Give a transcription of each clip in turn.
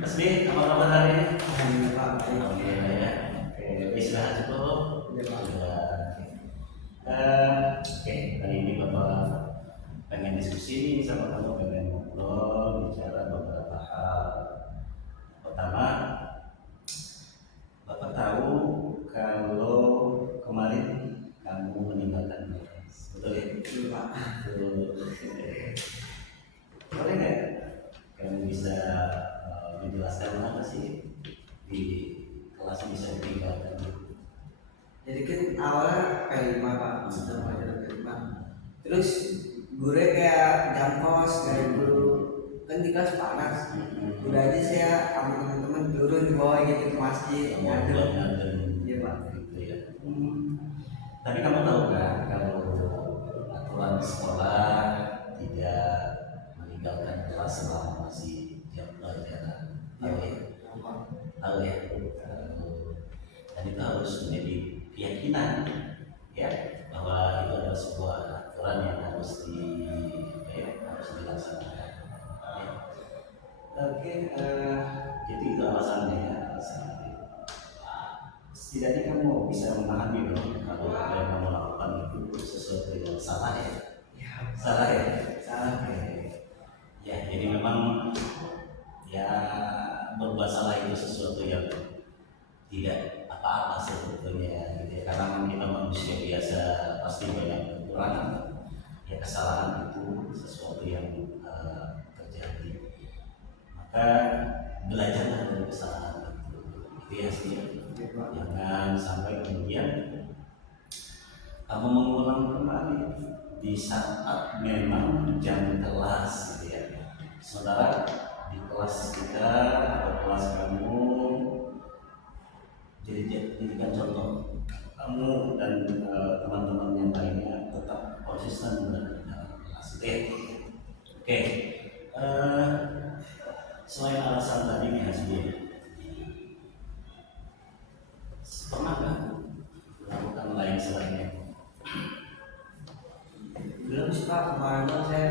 Mas B, apa kabar hari ini? Alhamdulillah Pak, baik. Alhamdulillah ya. Oke, istirahat cukup. Iya, Pak. Sudah. Oke, kali ini Bapak pengen diskusi nih sama kamu, pengen ngobrol, bicara beberapa hal. Pertama, Bapak tahu kalau kemarin kamu meninggalkan Meres, betul ya? Iya, Pak. Betul. Boleh nggak kamu bisa menjelaskan apa sih di kelas bisa ditinggalkan? Jadi kan awalnya P5 Pak, sudah belajar P5. Terus guru kayak jam kos dari guru kan di kelas panas. Udah aja saya sama teman-teman turun ke bawah gitu ke masjid. Buat Ngadem. ngadem Iya, Pak. gitu ya. Tapi kamu tahu kan kalau aturan sekolah tidak meninggalkan kelas selama masih jam pelajaran. Tahu ya? Tahu ya? Dan itu harus menjadi keyakinan ya bahwa itu adalah sebuah aturan yang harus dilaksanakan. Ya. Oke, jadi itu alasannya ya. Alasannya. Setidaknya kamu bisa memahami dong kalau apa yang kamu lakukan itu sesuatu yang salah ya. Salah ya. Salah. Oke. Ya, jadi memang ya berbuat salah itu sesuatu yang tidak apa-apa sebetulnya gitu ya. Karena kita manusia biasa pasti banyak kekurangan. Ya kesalahan itu sesuatu yang terjadi. Maka belajarlah dari kesalahan itu ya sih. Jangan sampai kemudian kamu mengulang kembali di saat memang jam kelas gitu ya. Sementara di kelas kita atau kelas kamu jadikan contoh kamu dan teman-teman yang lainnya tetap konsisten berada di dalam kelas itu ya. Oke. Selain alasan tadi nih Hasbi, pernah nggak melakukan lain selainnya? Belum sih Pak, kemarin tuh saya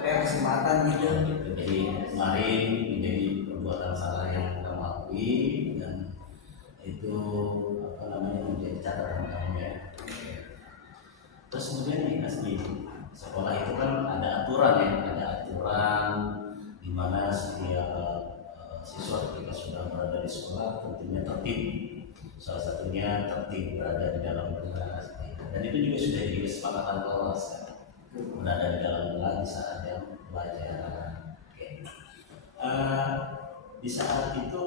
kayak kesempatan gitu. Jadi kemarin menjadi perbuatan salah yang kamu akui dan itu apa namanya menjadi catatan kamu ya. Terus kemudian nih Hasbi, sekolah itu kan ada aturan ya, ada aturan di mana setiap siswa ketika sudah berada di sekolah tentunya tertib. Salah satunya tertib berada di dalam kelas dan itu juga sudah jadi kesepakatan kelas kan? Berada di dalam kelas di saat yang pelajaran. Oke. Di saat itu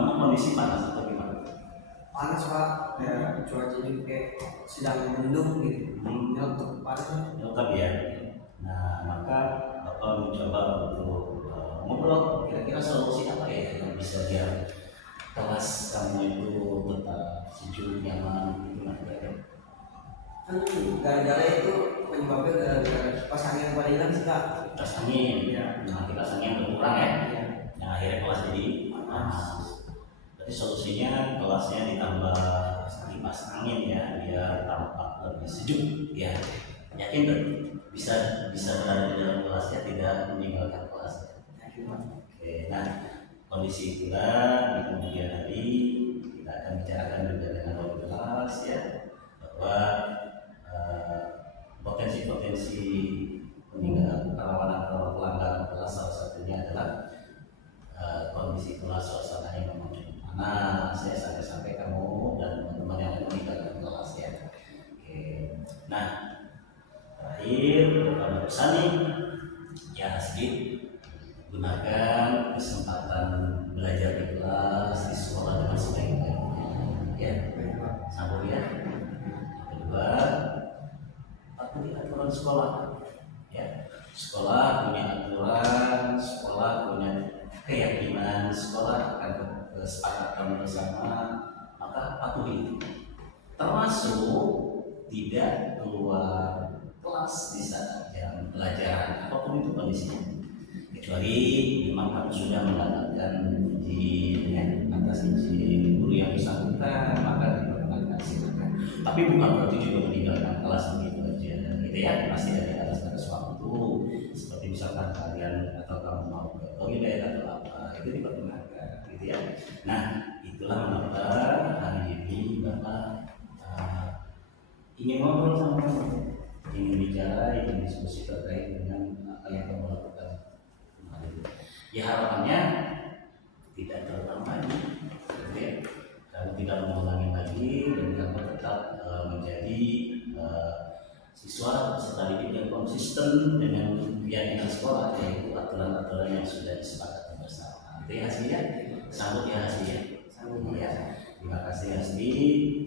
memang kondisi panas atau gimana? Panas Pak, ya cuaca juga kayak sedang mendung gitu. Nyelotok panas. Nyelotok ya. Nah maka Bapak mencoba untuk ngobrol kira-kira solusi apa ya yang bisa biar kelas kamu itu tetap sejuk, nyaman gitu lah ya. Kan gara-gara itu penyebabnya gara-gara kipas angin yang pada hilang sih Pak. Kipas angin, Iya. nah kipas angin berkurang ya. Iya. Nah akhirnya kelas jadi panas. Berarti solusinya kelasnya ditambah kipas angin ya biar tampak lebih sejuk ya. Yakin tuh bisa berada di dalam kelasnya tidak meninggalkan kelasnya. Oke, nah kondisi itulah di kemudian hari kita akan bicarakan juga dengan wali kelas ya bahwa potensi-potensi peninggalan kerawanan atau pelanggaran kelas salah satunya adalah kondisi kelas suasana yang memang cukup panas ya sampai kamu dan teman-teman yang meninggalkan kelas ya. Oke, nah terakhir beberapa pesan nih ya sedikit gunakan kesempatan belajar di kelas di sekolah dengan sebaik-baiknya ya. Sambung ya. Kedua, patuhi aturan sekolah ya. Sekolah punya aturan, sekolah punya keyakinan, sekolah akan kesepakatan bersama, maka patuhi. Termasuk tidak keluar kelas di saat jam pelajaran apapun itu kondisinya. Kecuali memang kamu sudah mendapatkan izin ya, atas izin guru yang bersangkutan maka diperkenankan silakan. Tapi bukan berarti juga meninggalkan kelas begitu aja gitu ya, pasti ada batas waktu seperti misalkan kalian atau kamu mau ke toilet atau apa itu diperkenankan gitu ya. Nah itulah mengapa hari ini Bapak ingin ngobrol sama kamu, ingin bicara, ingin diskusi terkait dengan apa yang kamu lakukan kemarin. Ya harapannya tidak terulang lagi, gitu ya. Kamu tidak mengulangi lagi dan kamu tetap menjadi siswa peserta didik yang konsisten dengan keyakinan sekolah, yaitu aturan-aturan yang sudah disepakati bersama. Itu ya Hasbi ya, sambut ya Hasbi ya. Sambut ya. Terima kasih Hasbi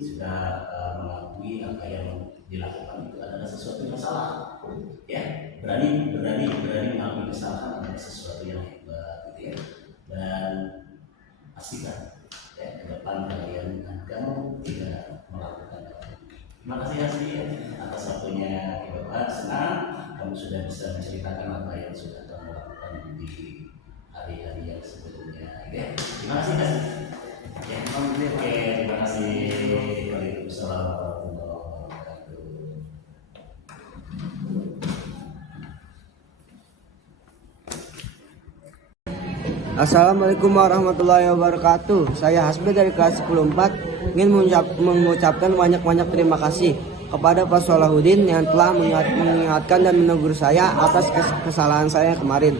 sudah mengakui apa yang dilakukan itu adalah sesuatu yang salah. Ya, berani mengakui kesalahan adalah sesuatu yang hebat, gitu ya. Dan pastikan ya, ke depan kalian kamu tidak melakukan hal itu. Terima kasih Hasbi ya, atas waktunya Bapak. Senang kamu sudah bisa menceritakan apa yang sudah kamu lakukan di hari-hari yang sebelumnya. Ya, terima kasih Hasbi. Ya, oke, terima kasih. Waalaikumsalam warahmatullahi wabarakatuh. Assalamualaikum warahmatullahi wabarakatuh. Saya Hasbi dari kelas 104 ingin mengucapkan banyak-banyak terima kasih kepada Pak Salahuddin yang telah mengingatkan dan menegur saya atas kesalahan saya kemarin.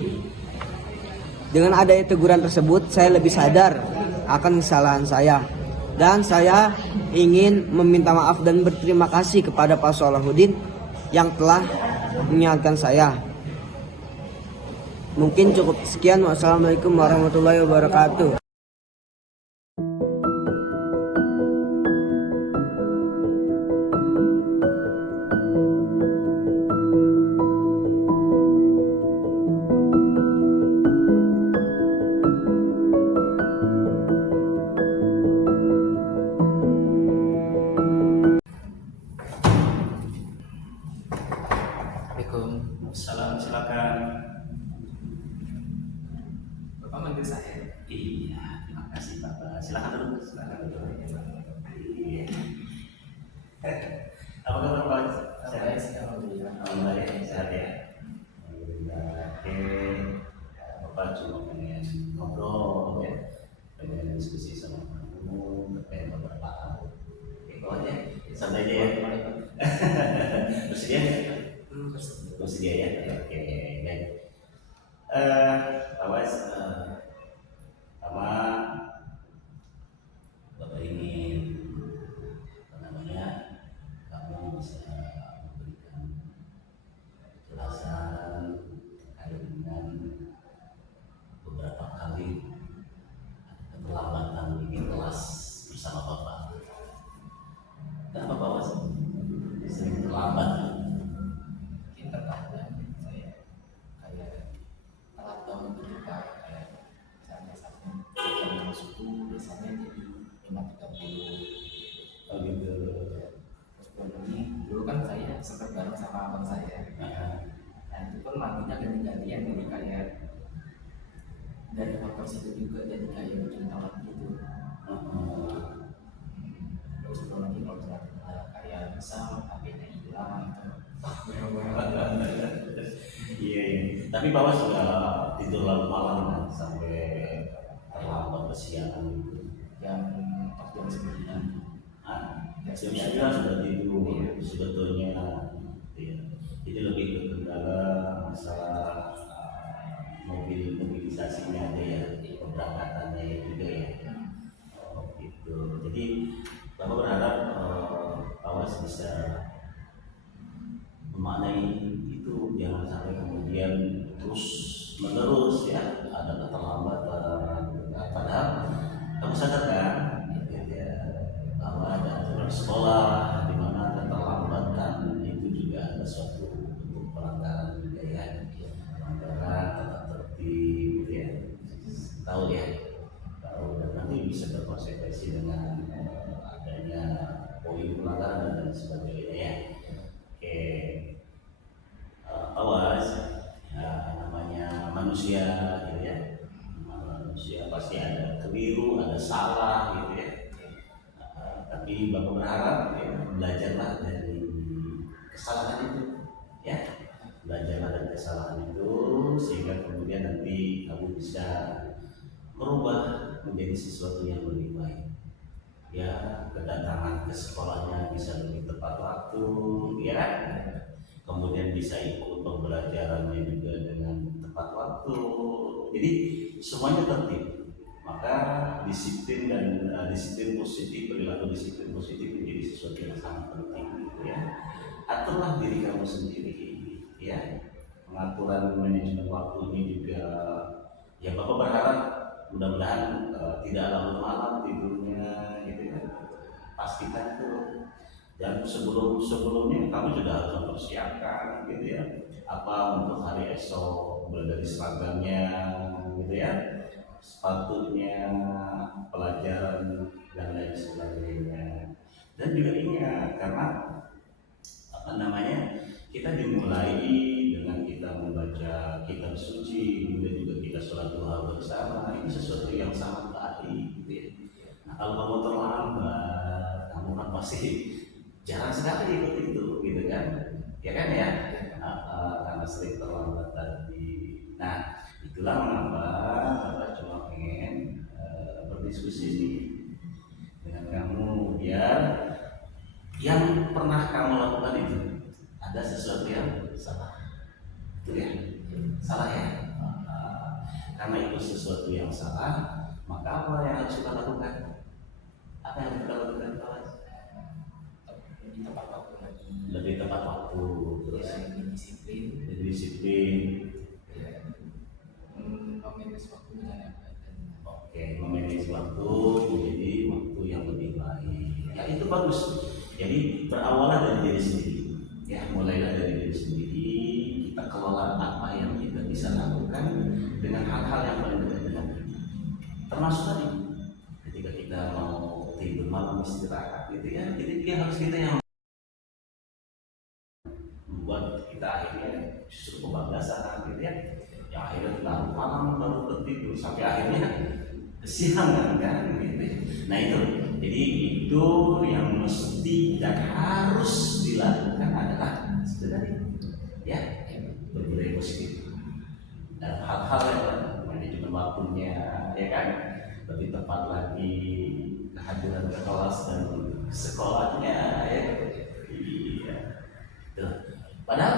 Dengan adanya teguran tersebut, saya lebih sadar akan kesalahan saya. Dan saya ingin meminta maaf dan berterima kasih kepada Pak Salahuddin yang telah mengingatkan saya. Mungkin cukup sekian. Wassalamualaikum warahmatullahi wabarakatuh. Salam, silakan. Bapak manggil saya? Iya, terima kasih Bapak. Silakan dulu. Iya. Apa kabar Pak? Saya alhamdulillah. Alhamdulillah sehat ya. Alhamdulillah. Oke. Bapak cuma pengen ngobrol ya, pengen diskusi sama kamu terkait beberapa hal. Oke, kau aja, santai aja ya. Bersedia? Bersedia ya. Oke, baik. Awas, sama Bapak ini apa namanya, kamu bisa memberikan penjelasan terkait dengan beberapa kali keterlambatan di kelas bersama Bapak. Kenapa Bapak sering terlambat? Mungkin terkadang saya kayak telat bangun gitu Pak. Kayak misalnya jam 10 biasanya jadi 5:30. Oh gitu. Terus belum ini dulu kan saya sempat bareng sama abang saya. Nah itu pun manggilnya ganti-gantian, jadi kayak dari motor situ juga jadi kayak bikin telat gitu. Terus belum lagi kalau misalnya kayak misal HP-nya hilang atau Iya, iya. Tapi Bapak sudah tidur larut malam kan sampai terlambat kesiangan gitu. jam 9. Jam 9 sudah tidur sebetulnya. Iya. Jadi lebih ke kendala masalah mobilisasinya ada ya, keberangkatannya juga ya. Oh, gitu. Jadi Bapak berharap Awas bisa memaknai itu, jangan sampai kemudian terus menerus ya ada keterlambatan. Padahal kamu sadar kan ya, bahwa ada aturan sekolah di mana keterlambatan itu juga ada suatu bentuk pelanggaran juga ya, pelanggaran tata tertib ya, tahu ya, tahu, dan nanti bisa berkonsekuensi dengan adanya poin pelanggaran dan sebagainya ya. Oke, awas ya, namanya manusia gitu ya, manusia pasti ada keliru, ada salah gitu ya. Tapi Bapak berharap ya, belajarlah dari kesalahan itu ya, belajarlah dari kesalahan itu sehingga kemudian nanti kamu bisa merubah menjadi sesuatu yang lebih baik. Ya, kedatangan ke sekolahnya bisa lebih tepat waktu, ya kan? Kemudian bisa ikut pembelajarannya juga dengan tepat waktu. Jadi semuanya tertib. Maka disiplin dan disiplin positif, perilaku disiplin positif menjadi sesuatu yang sangat penting, gitu ya. Aturlah diri kamu sendiri, ya. Pengaturan manajemen waktu ini juga, ya Bapak berharap mudah-mudahan tidak larut malam tidurnya, gitu ya. Pastikan itu. Dan sebelumnya kamu juga harus mempersiapkan, gitu ya, apa untuk hari esok, mulai dari seragamnya, gitu ya, sepatunya, pelajaran dan lain sebagainya. Dan juga ingat, karena apa namanya, kita dimulai dengan kita membaca kitab suci, kemudian juga kita sholat duha bersama. Ini sesuatu yang sangat baik, gitu ya. Nah, kalau kamu terlambat, kamu kan pasti jarang sekali ikut itu, gitu kan? Ya kan ya? Karena sering terlambat tadi. Nah, itulah mengapa Bapak cuma pengen berdiskusi nih dengan kamu, biar yang pernah kamu lakukan itu ada sesuatu yang salah, itu ya, salah ya. Karena itu sesuatu yang salah, maka apa yang harus kita lakukan? Apa yang kita lakukan? Lebih tepat waktu lagi, Lebih tepat waktu, terus ya, lebih disiplin, lebih disiplin. ya, memanage waktu dengan yang baik. Oke, memanage waktu menjadi waktu yang lebih baik. Ya itu bagus. Jadi berawallah dari diri sendiri. Ya, mulailah dari diri sendiri. Kita kelola apa yang kita bisa lakukan dengan hal-hal yang paling dekat dengan kita. Termasuk tadi, ketika kita mau tidur malam istirahat, gitu ya. Jadi dia harus kita yang membuat kita akhirnya justru kebablasan, gitu ya. Yang akhirnya larut malam baru tertidur sampai akhirnya kesiangan kan, gitu ya. Nah itu, jadi itu yang mesti dan harus dilakukan adalah sebenarnya, ya, berbudaya positif dan hal-hal yang manajemen waktunya, ya kan, lebih tepat lagi kehadiran ke kelas dan sekolahnya, ya. Iya. Tuh. Padahal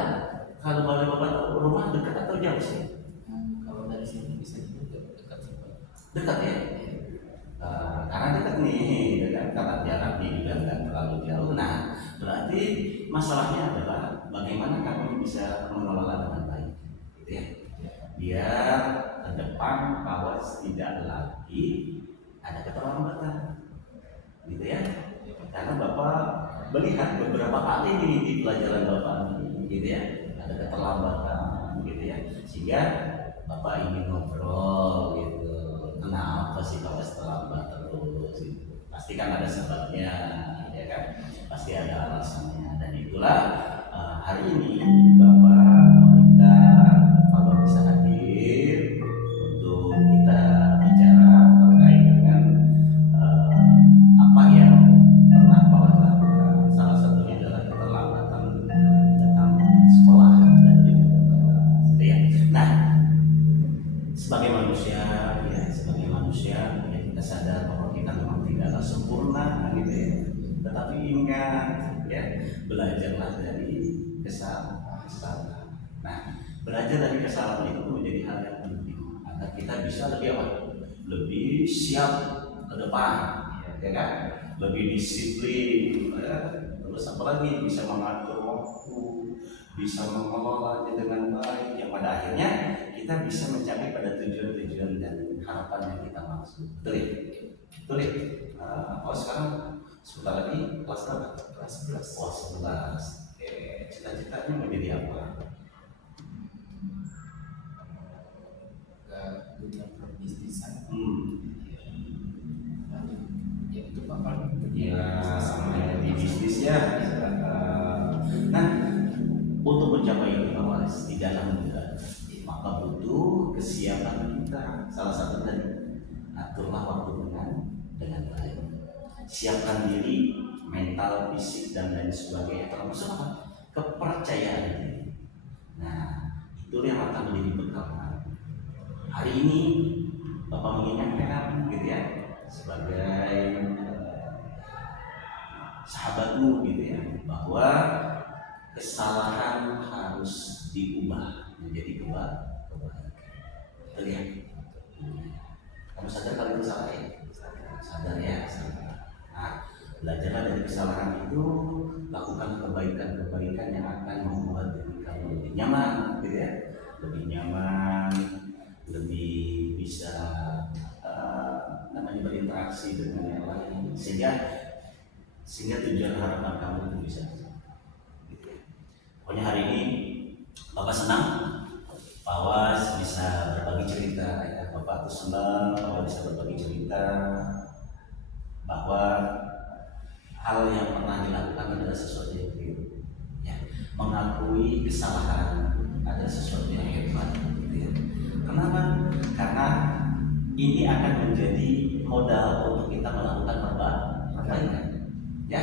kalau balik bapak rumah dekat atau jauh sih? Kalau dari sini bisa juga dekat sih Pak. Dekat ya. Karena dekat nih, karena jaraknya juga nggak terlalu jauh. Nah, berarti masalahnya adalah bagaimana kamu bisa mengelola dengan baik, gitu ya. Biar ke depan awas tidak lagi ada keterlambatan, gitu ya. Karena Bapak melihat beberapa kali ini di pelajaran Bapak ini, gitu ya, ada keterlambatan, gitu ya, sehingga Bapak ingin ngobrol, gitu. Kenapa sih Bapak terlambat terus? Gitu. Pasti kan ada sebabnya, ya kan? Pasti ada alasannya, dan itulah hari ini Bapak meminta Bapak bisa hadir untuk kita bicara terkait dengan apa yang pernah Bapak lakukan. Salah satunya adalah keterlambatan datang sekolah dan juga gitu ya. Nah, sebagai manusia, ya kita sadar bahwa kita memang tidaklah sempurna, gitu ya. Tetapi ingat, ya, belajarlah dari kesalahan. Nah, belajar dari kesalahan itu menjadi hal yang penting agar kita bisa lebih apa? Lebih siap ke depan, ya kan? Lebih disiplin, ya. Terus apalagi bisa mengatur waktu, bisa mengelolanya dengan baik, yang pada akhirnya kita bisa mencapai pada tujuan-tujuan dan harapan yang kita maksud. Betul ya? Betul ya? Oh sekarang sebentar lagi kelas berapa? Kelas 11. Oh 11. Cita-citanya mau jadi apa? Ke dunia perbisnisan. Ya itu Pak paling Ya, di bisnis ya. Nah, untuk mencapai itu awas tidaklah mudah. Maka butuh kesiapan kita. Salah satu tadi, aturlah waktu dengan baik. Siapkan diri, mental, fisik dan lain sebagainya. Termasuk apa? Kepercayaan diri. Nah, itu yang akan menjadi bekal. Hari ini Bapak mengingatkan gitu ya, sebagai sahabatmu gitu ya, bahwa kesalahan harus diubah menjadi kebaikan. Betul ya? Kamu sadar kalau itu salah ya? Sadar ya? Sadar. Nah, belajarlah dari kesalahan itu, lakukan kebaikan-kebaikan yang akan membuat diri kamu lebih nyaman, gitu ya? Lebih nyaman, lebih bisa namanya berinteraksi dengan yang lain, sehingga tujuan harapan kamu itu bisa. Gitu ya. Pokoknya hari ini Bapak senang Pak Was bisa berbagi cerita ya. Bapak tuh senang Bapak bisa berbagi cerita bahwa hal yang pernah dilakukan adalah sesuatu yang keliru ya. Mengakui kesalahan adalah sesuatu yang hebat gitu ya. Kenapa? Karena ini akan menjadi modal untuk kita melakukan perbaikan ya.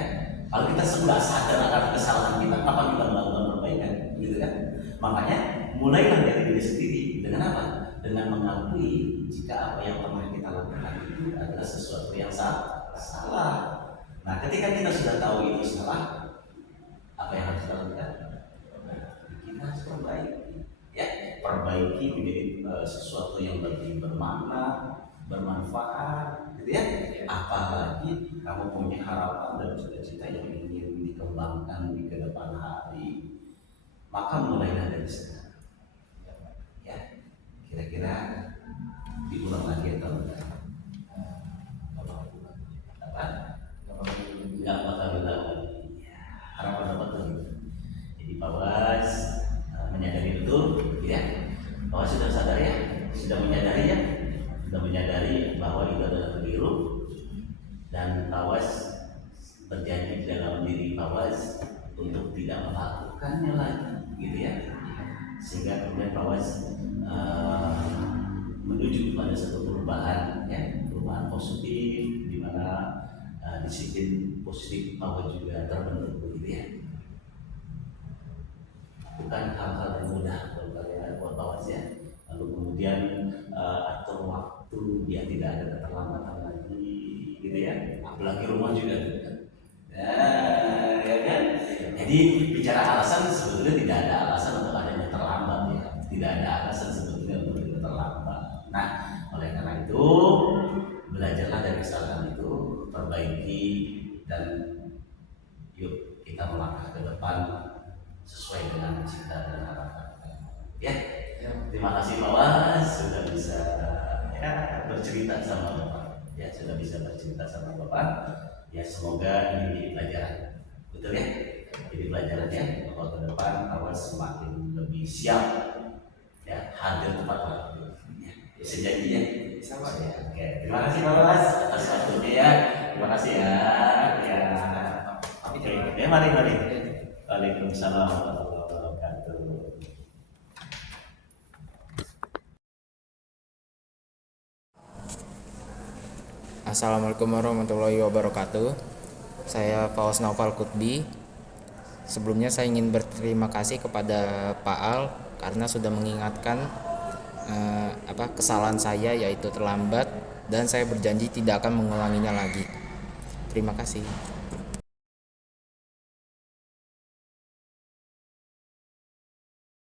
Kalau kita nggak sadar akan kesalahan kita, kapan kita melakukan perbaikan gitu kan? Makanya mulailah dari diri sendiri dengan apa? Dengan mengakui jika apa yang pernah kita lakukan itu adalah sesuatu yang salah. Nah, ketika kita sudah tahu itu salah, apa yang harus kita lakukan? Kita harus perbaiki, ya, perbaiki menjadi sesuatu yang lebih bermakna, bermanfaat, gitu ya. Apalagi kamu punya harapan dan cita-cita yang ingin dikembangkan di kedepan hari, maka mulailah dari sekarang. Ya, kira-kira diulang lagi atau enggak? Apa? Enggak bakal diulang lagi. Ya, harapan Bapak tuh gitu. Jadi Pak Was menyadari betul, ya. Pak Was sudah sadar ya, sudah menyadari bahwa itu adalah keliru, dan Pak Was berjanji dalam diri Pak Was untuk tidak melakukannya lagi, gitu ya. Sehingga kemudian Pak Was menuju kepada satu perubahan, ya, perubahan positif, di mana disiplin positif Pak Was juga terbentuk, gitu ya. Bukan hal-hal yang mudah buat Pak Was ya. Lalu kemudian atur waktu, dia tidak ada keterlambatan lagi, gitu ya. Apalagi rumah juga dekat. Ya kan? Jadi bicara alasan, sebetulnya tidak ada alasan untuk adanya terlambat ya. Tidak ada alasan sebetulnya untuk kita terlambat. Nah, oleh karena itu belajarlah dari kesalahan itu, perbaiki, dan yuk kita melangkah ke depan sesuai dengan cita dan harapan. Ya, terima kasih Pak Was sudah bisa ya bercerita sama Bapak. Ya, sudah bisa bercerita sama Bapak. Ya, semoga ini menjadi pelajaran, betul ya? Jadi pelajarannya bahwa ke depan Pak Was semakin lebih siap, ya, hadir tepat waktu. Ya, bisa jadi ya. Sama ya. Oke, terima kasih Pak Was atas waktunya ya. Terima kasih ya. Ya. Oke, ya mari. Waalaikumsalam warahmatullahi wabarakatuh. Assalamualaikum warahmatullahi wabarakatuh. Saya Faus Naufal Kutbi. Sebelumnya saya ingin berterima kasih kepada Pak Al karena sudah mengingatkan kesalahan saya, yaitu terlambat, dan saya berjanji tidak akan mengulanginya lagi. Terima kasih.